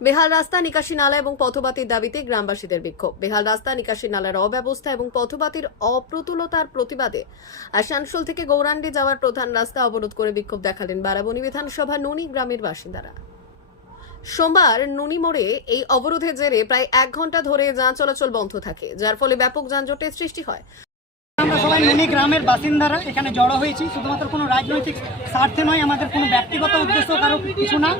বেহাল রাস্তা, নিকাশি নালা এবং পথবাতির দাবিতে গ্রামবাসীদের বিক্ষোভ। বেহাল রাস্তা, নিকাশি নালার অব্যবস্থা এবং পথবাতির অপ্রতুলতার প্রতিবাদে আসানসোল থেকে গৌরাণ্ডি যাওয়ার প্রধান রাস্তা অবরোধ করে বিক্ষোভ দেখালেন বারাবণী বিধানসভা ননি গ্রামের বাসিন্দারা। সোমবার নুনি মোড়ে এই অবরোধের জেরে প্রায় এক ঘণ্টা ধরে যান চলাচল বন্ধ থাকে, যার ফলে ব্যাপক যানজটের সৃষ্টি হয়। আমরা সবাই মিনি গ্রামের বাসিন্দারা, এখানে জড়ো হয়েছি। শুধুমাত্র কোনো রাজনৈতিক স্বার্থে নয়, আমাদের কোনো ব্যক্তিগত উদ্দেশ্য কারও কিছু না।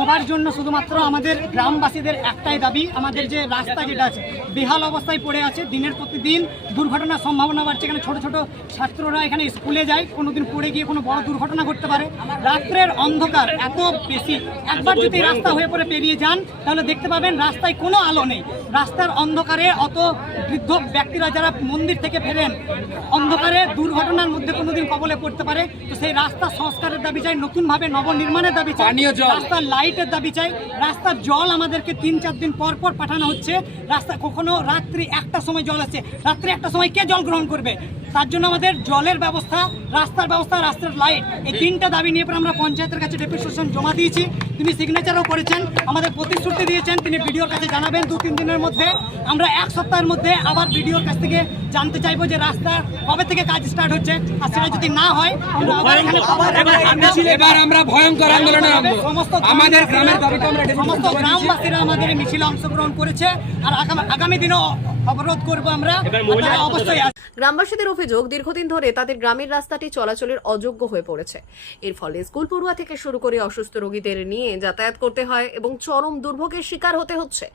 সবার জন্য শুধুমাত্র আমাদের গ্রামবাসীদের একটাই দাবি আমাদের যে রাস্তা যেটা আছে বেহাল অবস্থায় পড়ে আছে দিনের প্রতিদিন দুর্ঘটনার সম্ভাবনা বাড়ছে। এখানে ছোট ছোট ছাত্ররা এখানে স্কুলে যায় কোনোদিন পড়ে গিয়ে কোনো বড় দুর্ঘটনা ঘটতে পারে। রাত্রের অন্ধকার এত বেশি। একবার যদি রাস্তা হয়ে পড়ে পেরিয়ে যান তাহলে দেখতে পাবেন রাস্তায় কোনো আলো নেই। রাস্তার অন্ধকারে অত বৃদ্ধ ব্যক্তিরা যারা মন্দির থেকে ফেরেন অন্ধকারে দুর্ঘটনার মধ্যে কোনোদিন কবলে পড়তে পারে। তো সেই রাস্তা সংস্কারের দাবি চাই নতুনভাবে নবনির্মাণের দাবি চাই। রাস্তার জল। লাইটের দাবি চাই, রাস্তার জল আমাদেরকে তিন চার দিন পর পর পাঠানো হচ্ছে। রাস্তা কখনো রাত্রি একটা সময় জল আছে রাত্রি একটা সময় কে জল গ্রহণ করবে? তার জন্য আমাদের জলের ব্যবস্থা রাস্তার ব্যবস্থা রাস্তার লাইট এই তিনটা দাবি নিয়ে পরে আমরা পঞ্চায়েতের কাছে ডেপুটেশন জমা দিয়েছি। তিনি সিগনেচারও করেছেন আমাদের প্রতিশ্রুতি দিয়েছেন তিনি ভিডিওর কাছে জানাবেন দু তিন দিনের মধ্যে। আমরা এক সপ্তাহের মধ্যে আবার ভিডিওর কাছ থেকে জানতে চাইব যে রাস্তা কবে থেকে কাজ স্টার্ট হচ্ছে। আর সেটা যদি না হয় এবার আমরা ভয়ঙ্কর আন্দোলনে সমস্ত আমাদের গ্রামের সমস্ত গ্রামবাসীরা আমাদের মিছিলে অংশগ্রহণ করেছে। আর আগামী- আগামী দিনও অবরোধ করব আমরা অবশ্যই। গ্রামবাসীদের অভিযোগ দীর্ঘদিন ধরে তাদের গ্রামের রাস্তাটি চলাচলের অযোগ্য হয়ে পড়েছে। এর ফলে স্কুল পড়ুয়া থেকে শুরু করে অসুস্থ রোগীদের নিয়ে যাতায়াত করতে হয় এবং চরম দুর্ভোগের শিকার হতে হচ্ছে।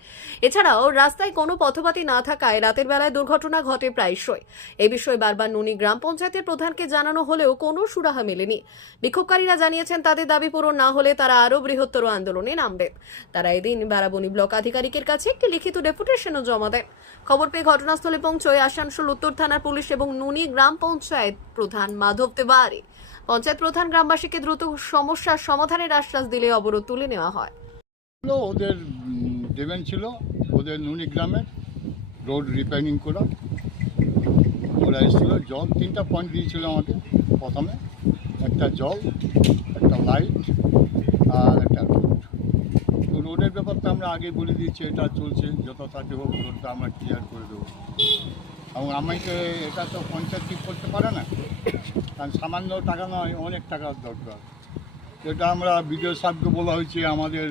এছাড়াও রাস্তায় কোনো পথপাতি না থাকায় রাতের বেলায় দুর্ঘটনা ঘটে প্রায়শই। এ বিষয়ে বারবার নুনি গ্রাম পঞ্চায়েতের প্রধানকে জানানো হলেও কোনো সুরাহা মেলেনি। বিক্ষোভকারীরা জানিয়েছেন তাদের দাবি পূরণ না হলে তারা আরও বৃহত্তর আন্দোলনে নামবেন তারা এদিন বারাবণী ব্লক আধিকারিকের কাছে একটি লিখিত ডেপুটেশনও জমা দেন। খবর পেয়ে ঘটনাস্থলে পৌঁছয় আসানসোল উত্তর থানার পুলিশ এবং নুনি গ্রাম পঞ্চায়েত প্রধান মাধব তেওয়ারি। পঞ্চায়েত প্রধান গ্রামবাসীকে দ্রুত সমস্যার সমাধানের আশ্বাস দিলে অবরোধ তুলে নেওয়া হয়। ওদের দেবেন ছিল, ওদের নুনি গ্রামের রোড রিপেয়ারিং করা। ওরা এসেছিল, জল, তিনটা পয়েন্ট দিয়েছিল আমাকে প্রথমে। একটা জল, একটা লাইট আর একটা রোড তো রোডের ব্যাপারটা আমরা আগে বলে দিয়েছি এটা চলছে যত তাড়াতাড়ি হোক রোডটা আমরা ক্লিয়ার করে দেবো। এবং আমাকে এটা তো পঞ্চায়েত ঠিক করতে পারে না। কারণ সামান্য টাকা নয় অনেক টাকার দরকার। এটা আমরা বিডিও সাহেবকে বলা হয়েছে আমাদের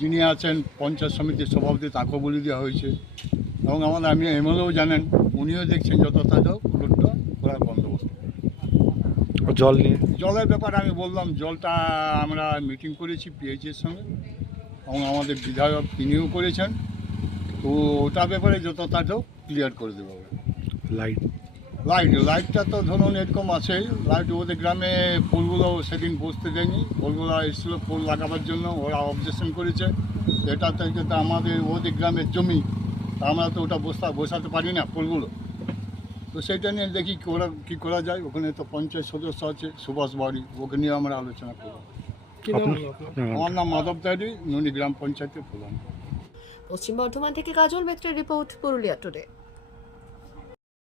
যিনি আছেন পঞ্চায়েত সমিতির সভাপতি তাকেও বলে দেওয়া হয়েছে। এবং আমাদের আমি এমএলএও জানেন উনিও দেখছেন যত তাদের রোডটা করার বন্দোবস্ত। জল নিয়ে? জলের ব্যাপারে আমি বললাম জলটা আমরা মিটিং করেছি পিএইচের সঙ্গে। এবং আমাদের বিধায়ক তিনিও করেছেন। তো ওটা ব্যাপারে যত তাদেরও ক্লিয়ার করে দেবো লাইট লাইট লাইটটা তো ধরুন এরকম আছে লাইট ওদের গ্রামে পোলগুলো সেদিন বসতে দেয়নি। পোলগুলো এসেছিল পোল লাগাবার জন্য ওরা অবজেকশন করেছে। এটা থেকে তো আমাদের ওদের গ্রামের জমি। তা আমরা তো ওটা বসা বসাতে পারি না পোলগুলো তো সেটা নিয়ে দেখি করা কী করা যায়। ওখানে তো পঞ্চায়েত সদস্য আছে সুভাষ বাড়ি ওকে নিয়ে আমরা আলোচনা করব। আমার নাম মাধব দাড়ি ননী গ্রাম পঞ্চায়েতের প্রধান। পশ্চিম বর্ধমান থেকে কাজল মিত্রের রিপোর্ট পুরুলিয়া টুডে